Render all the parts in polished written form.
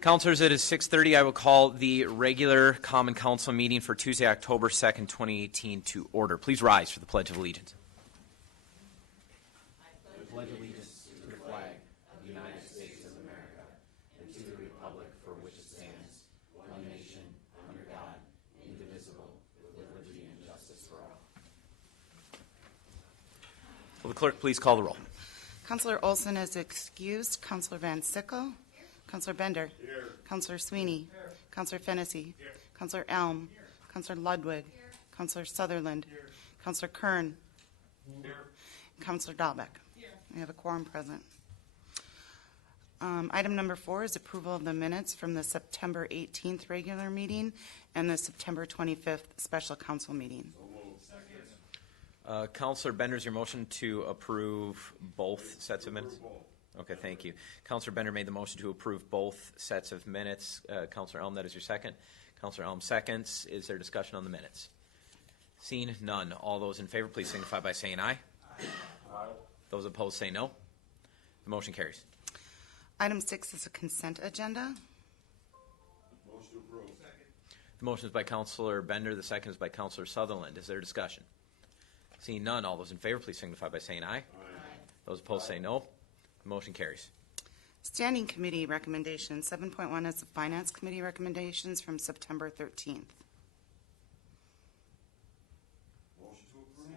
Councilors, it is 6:30. I will call the regular Common Council meeting for Tuesday, October 2nd, 2018 to order. Please rise for the Pledge of Allegiance. I pledge allegiance to the flag of the United States of America and to the republic for which it stands, one nation, under God, indivisible, with liberty and justice for all. Will the clerk please call the roll? Councilor Olson is excused. Councilor Van Sickle. Councilor Bender. Here. Councilor Sweeney. Here. Councilor Fennessy. Here. Councilor Elm. Here. Councilor Ludwig. Here. Councilor Sutherland. Here. Councilor Kern. Here. Councilor Dahlbeck. Here. We have a quorum present. Item number 4 is approval of the minutes from the September 18th regular meeting and the September 25th special council meeting. Councilor Bender, is your motion to approve both sets of minutes? Okay, thank you. Councilor Bender made the motion to approve both sets of minutes. Councilor Elm, that is your second. Councilor Elm seconds. Is there discussion on the minutes? Seeing none. All those in favor, please signify by saying aye. Aye. Those opposed say no. The motion carries. Item 6 is a consent agenda. Motion to approve. Second. The motion is by Councilor Bender. The second is by Councilor Sutherland. Is there discussion? Seeing none. All those in favor, please signify by saying aye. Aye. Those opposed say no. The motion carries. Standing committee recommendations. 7.1 is the Finance Committee recommendations from September 13th. Motion to approve.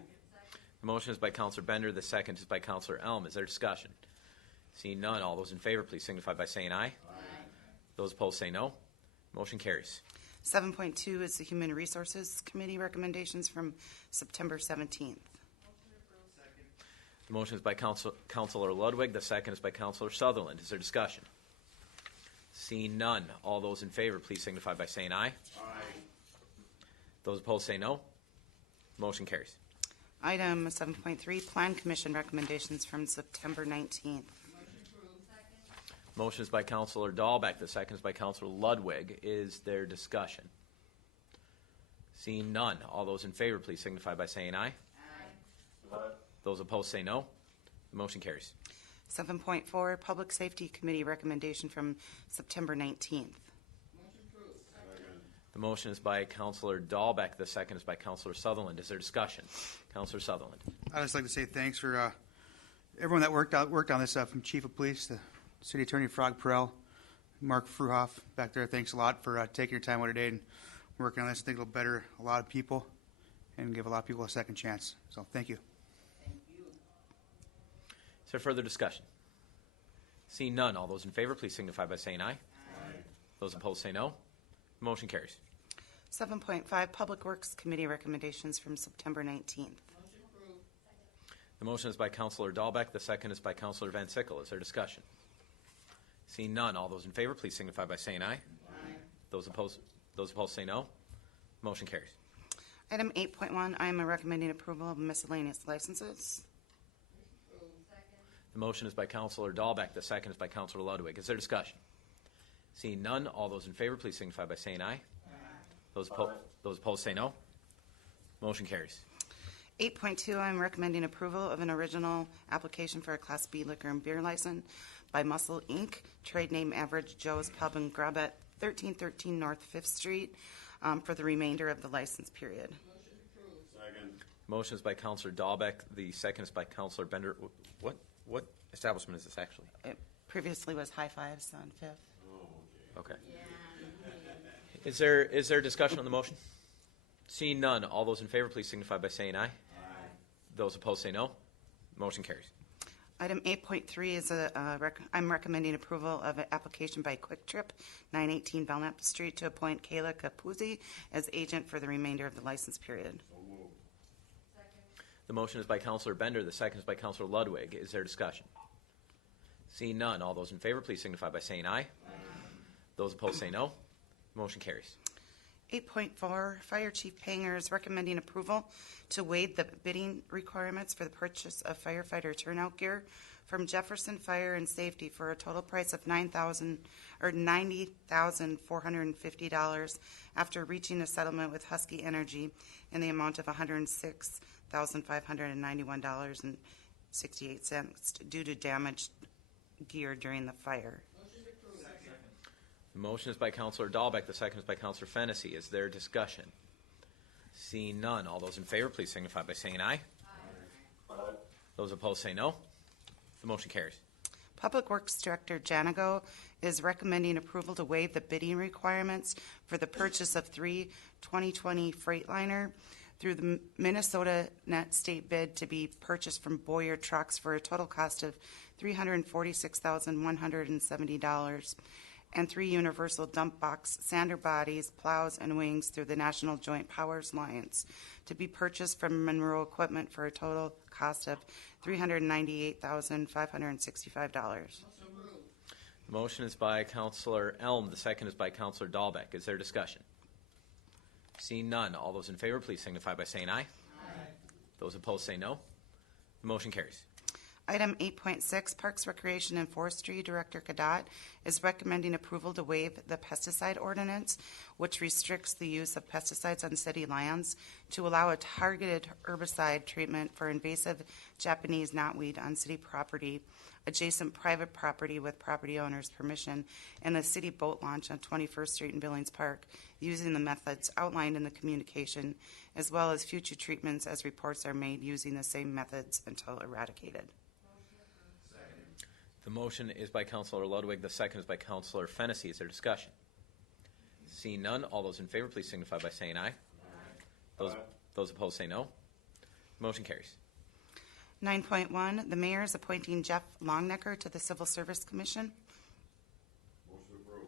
The motion is by Councilor Bender. The second is by Councilor Elm. Is there discussion? Seeing none. All those in favor, please signify by saying aye. Aye. Those opposed say no. Motion carries. 7.2 is the Human Resources Committee recommendations from September 17th. The motion is by Councilor Ludwig. The second is by Councilor Sutherland. Is there discussion? Seeing none. All those in favor, please signify by saying aye. Aye. Those opposed say no. Motion carries. Item 7.3, Plan Commission recommendations from September 19th. Motion is by Councilor Dahlbeck. The second is by Councilor Ludwig. Is there discussion? Seeing none. All those in favor, please signify by saying aye. Aye. Those opposed say no. The motion carries. 7.4, Public Safety Committee recommendation from September 19th. The motion is by Councilor Dahlbeck. The second is by Councilor Sutherland. Is there discussion? Councilor Sutherland. I'd just like to say thanks for everyone that worked on this, from Chief of Police to City Attorney Frog Perel, Mark Fruhoff back there. Thanks a lot for taking your time out today and working on this. I think it'll better a lot of people and give a lot of people a second chance. So thank you. Is there further discussion? Seeing none. All those in favor, please signify by saying aye. Aye. Those opposed say no. Motion carries. 7.5, Public Works Committee recommendations from September 19th. The motion is by Councilor Dahlbeck. The second is by Councilor Van Sickle. Is there discussion? Seeing none. All those in favor, please signify by saying aye. Aye. Those opposed say no. Motion carries. Item 8.1, I am recommending approval of miscellaneous licenses. The motion is by Councilor Dahlbeck. The second is by Councilor Ludwig. Is there discussion? Seeing none. All those in favor, please signify by saying aye. Aye. Those opposed say no. Motion carries. 8.2, I'm recommending approval of an original application for a Class B liquor and beer license by Muscle Inc., trade name Average Joe's Pub and Grub at 1313 North 5th Street for the remainder of the license period. Second. Motion is by Councilor Dahlbeck. The second is by Councilor Bender. What establishment is this actually? It previously was High Fives on 5th. Oh, okay. Is there discussion on the motion? Seeing none. All those in favor, please signify by saying aye. Aye. Those opposed say no. Motion carries. Item 8.3 is I'm recommending approval of an application by Quick Trip, 918 Belknap Street, to appoint Kayla Capuzzi as agent for the remainder of the license period. So moved. The motion is by Councilor Bender. The second is by Councilor Ludwig. Is there discussion? Seeing none. All those in favor, please signify by saying aye. Aye. Those opposed say no. Motion carries. 8.4, Fire Chief Panger is recommending approval to waive the bidding requirements for the purchase of firefighter turnout gear from Jefferson Fire and Safety for a total price of $90,450 after reaching a settlement with Husky Energy in the amount of $106,591.68 due to damaged gear during the fire. The motion is by Counselor Dahlbeck. The second is by Counselor Fennessy. Is there discussion? Seeing none, all those in favor, please signify by saying aye. Aye. Those opposed say no. The motion carries. Public Works Director Janigo is recommending approval to waive the bidding requirements for the purchase of 3 2020 Freightliner through the Minnesota Net State bid to be purchased from Boyer Trucks for a total cost of $346,170, and 3 universal dump box sander bodies, plows, and wings through the National Joint Powers Alliance to be purchased from Monroe Equipment for a total cost of $398,565. The motion is by Counselor Elm. The second is by Counselor Dahlbeck. Is there discussion? Seeing none, all those in favor, please signify by saying aye. Those opposed say no. The motion carries. Item 8.6, Parks, Recreation, and Forestry Director Kadat is recommending approval to waive the pesticide ordinance, which restricts the use of pesticides on city lands to allow a targeted herbicide treatment for invasive Japanese knotweed on city property, adjacent private property with property owner's permission, and the city boat launch on 21st Street in Billings Park, using the methods outlined in the communication, as well as future treatments as reports are made using the same methods until eradicated. The motion is by Counselor Ludwig. The second is by Counselor Fennessy. Is there discussion? Seeing none, all those in favor, please signify by saying aye. Those opposed say no. Motion carries. 9.1, the mayor is appointing Jeff Longnecker to the Civil Service Commission. Motion approved.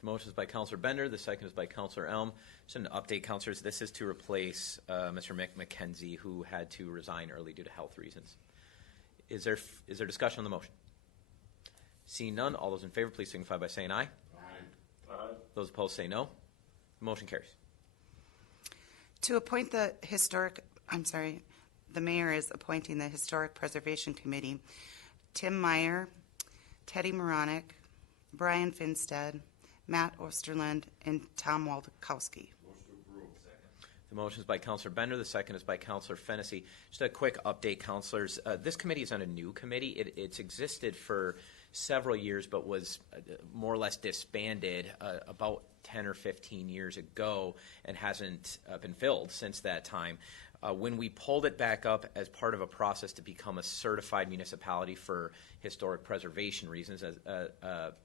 The motion is by Counselor Bender. The second is by Counselor Elm. Just an update, Counselors. This is to replace Mr. Mick McKenzie, who had to resign early due to health reasons. Is there discussion on the motion? Seeing none, all those in favor, please signify by saying aye. Aye. Those opposed say no. The motion carries. To appoint the mayor is appointing the Historic Preservation Committee Tim Meyer, Teddy Moronic, Brian Finstead, Matt Osterland, and Tom Waldkowski. Motion approved. The motion is by Counselor Bender. The second is by Counselor Fennessy. Just a quick update, Counselors. This committee is not a new committee. It's existed for several years, but was more or less disbanded about 10 or 15 years ago and hasn't been filled since that time. When we pulled it back up as part of a process to become a certified municipality for historic preservation reasons,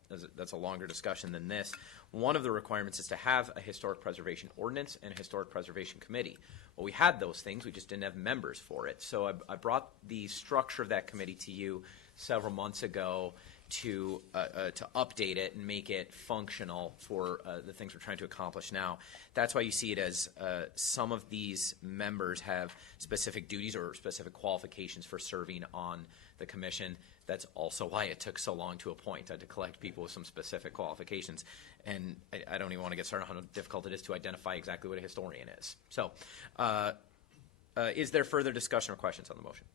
that's a longer discussion than this, one of the requirements is to have a historic preservation ordinance and a historic preservation committee. Well, we had those things, we just didn't have members for it. So I brought the structure of that committee to you several months ago to update it and make it functional for the things we're trying to accomplish now. That's why you see it as some of these members have specific duties or specific qualifications for serving on the commission. That's also why it took so long to appoint. I had to collect people with some specific qualifications. And I don't even want to get started on how difficult it is to identify exactly what a historian is. So is there further discussion or questions on the motion?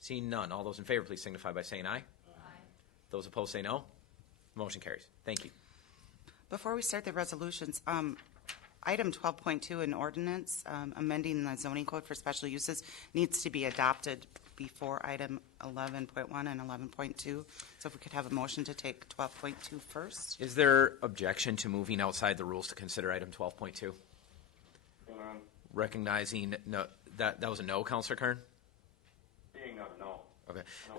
Seeing none, all those in favor, please signify by saying aye. Those opposed say no. Motion carries. Thank you. Before we start the resolutions, item 12.2, an ordinance amending the zoning code for special uses, needs to be adopted before item 11.1 and 11.2. So if we could have a motion to take 12.2 first. Is there objection to moving outside the rules to consider item 12.2? Recognizing no, that was a no, Councilor Kern? Seeing none, no. Okay. No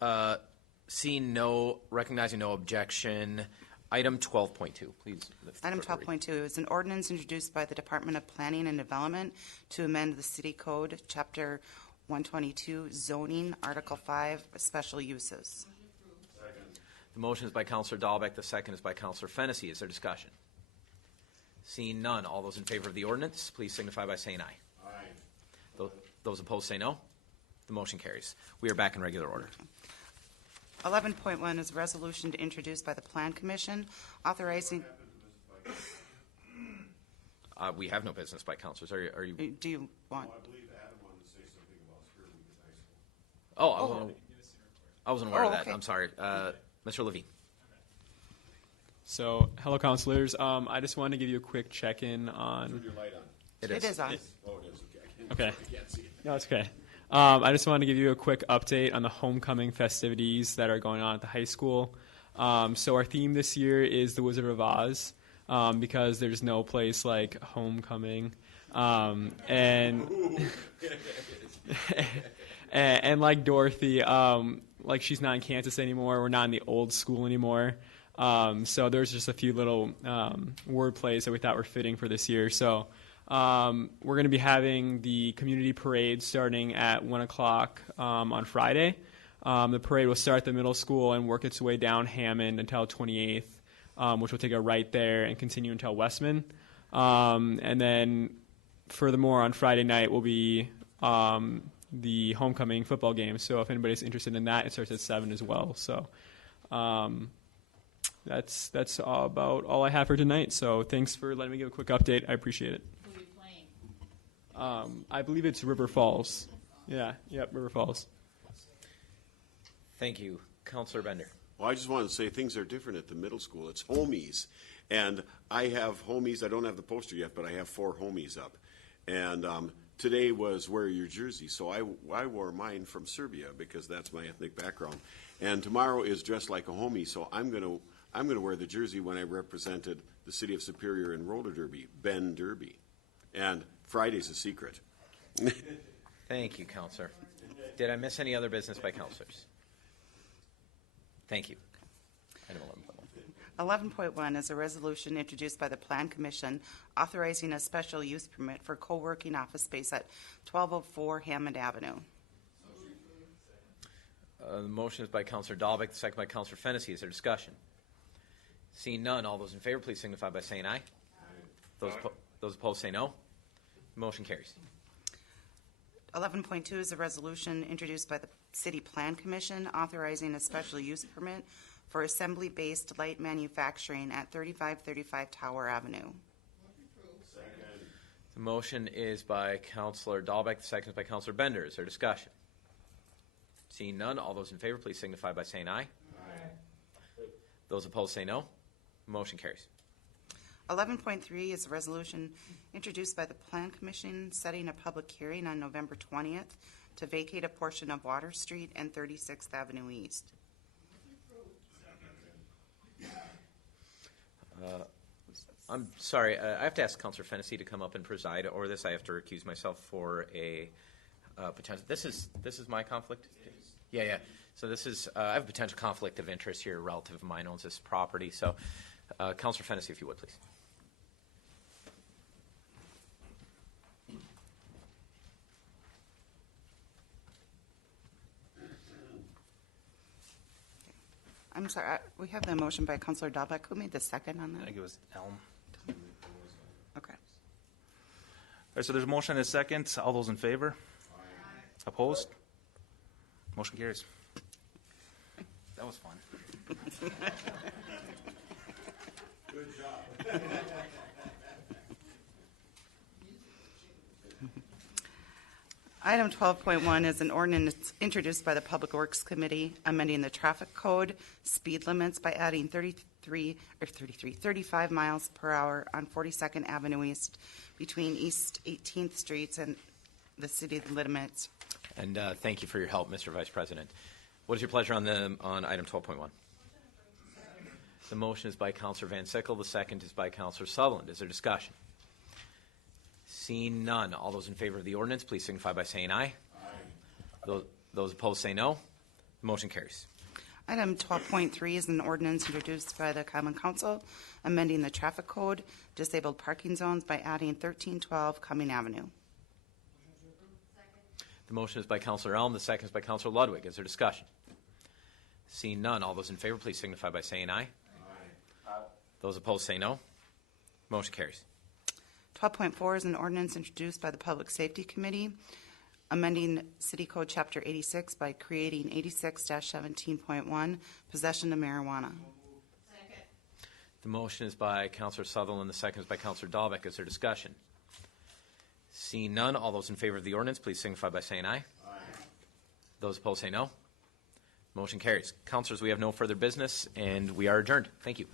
problem. Seeing no, recognizing no objection, item 12.2, please. Item 12.2 is an ordinance introduced by the Department of Planning and Development to amend the City Code, Chapter 122, Zoning, Article 5, Special Uses. Second. The motion is by Counselor Dahlbeck. The second is by Counselor Fennessy. Is there discussion? Seeing none, all those in favor of the ordinance, please signify by saying aye. Aye. Those opposed say no. The motion carries. We are back in regular order. 11.1 is a resolution introduced by the Plan Commission authorizing. We have no business by councilors. Are you? Do you want? I believe Adam wanted to say something about Spearweed High School. I wasn't aware of that. okay. I'm sorry. Mr. Levine. So, hello, councilors. I just wanted to give you a quick check-in on. Turn your light on. It is on. Oh, it is. Okay. I can't see it. No, it's okay. I just wanted to give you a quick update on the homecoming festivities that are going on at the high school. So our theme this year is the Wizard of Oz, because there's no place like homecoming. And and like Dorothy, like she's not in Kansas anymore. We're not in the old school anymore. So there's just a few little word plays that we thought were fitting for this year. So we're going to be having the community parade starting at 1 o'clock on Friday. The parade will start at the middle school and work its way down Hammond until 28th, which will take a right there and continue until Westman. And then furthermore, on Friday night will be the homecoming football game. So if anybody's interested in that, it starts at 7 as well. So that's about all I have for tonight. So thanks for letting me give a quick update. I appreciate it. Who are you playing? I believe it's River Falls. Yep, River Falls. Thank you. Counselor Bender. Well, I just wanted to say things are different at the middle school. It's homies. And I have homies. I don't have the poster yet, but I have 4 homies up. And today was wear your jersey. So I wore mine from Serbia because that's my ethnic background. And tomorrow is dressed like a homie. So I'm gonna wear the jersey when I represented the city of Superior in roller derby, Ben Derby. And Friday's a secret. Thank you, Counselor. Did I miss any other business by counselors? Thank you. Item 11.1. 11.1 is a resolution introduced by the Plan Commission authorizing a special use permit for co-working office space at 1204 Hammond Avenue. The motion is by Counselor Dahlbeck, the second by Counselor Fennessy. Is there discussion? Seeing none, all those in favor, please signify by saying aye. Those opposed say no. Motion carries. 11.2 is a resolution introduced by the City Plan Commission authorizing a special use permit for assembly-based light manufacturing at 3535 Tower Avenue. The motion is by Counselor Dahlbeck, the second is by Counselor Bender. Is there discussion? Seeing none, all those in favor, please signify by saying aye. Those opposed say no. Motion carries. 11.3 is a resolution introduced by the Plan Commission setting a public hearing on November 20th to vacate a portion of Water Street and 36th Avenue East. I'm sorry, I have to ask Counselor Fennessy to come up and preside over this. I have to recuse myself for a potential. This is my conflict? Yeah. So this is, I have a potential conflict of interest here. A relative of mine owns this property. So Counselor Fennessy, if you would, please. I'm sorry, we have the motion by Counselor Dahlbeck. Who made the second on I that? think it was Elm. Okay. All right, so there's a motion and a second. All those in favor? Opposed? Motion carries. That was fun. Good job. Item 12.1 is an ordinance introduced by the Public Works Committee amending the traffic code speed limits by adding 35 miles per hour on 42nd Avenue East between East 18th Streets and the city limits. And thank you for your help, Mr. Vice President. What is your pleasure on item 12.1? The motion is by Counselor Van Sickle. The second is by Counselor Sutherland. Is there discussion? Seeing none, all those in favor of the ordinance, please signify by saying aye. Those opposed say no. The motion carries. Item 12.3 is an ordinance introduced by the Common Council amending the traffic code disabled parking zones by adding 1312 Cumming Avenue. The motion is by Counselor Elm. The second is by Counselor Ludwig. Is there discussion? Seeing none, all those in favor, please signify by saying aye. Those opposed say no. Motion carries. 12.4 is an ordinance introduced by the Public Safety Committee amending City Code Chapter 86 by creating 86-17.1 possession of marijuana. Second. The motion is by Counselor Sutherland. The second is by Counselor Dahlbeck. Is there discussion? Seeing none, all those in favor of the ordinance, please signify by saying aye. Those opposed say no. Motion carries. Counselors, we have no further business, and we are adjourned. Thank you.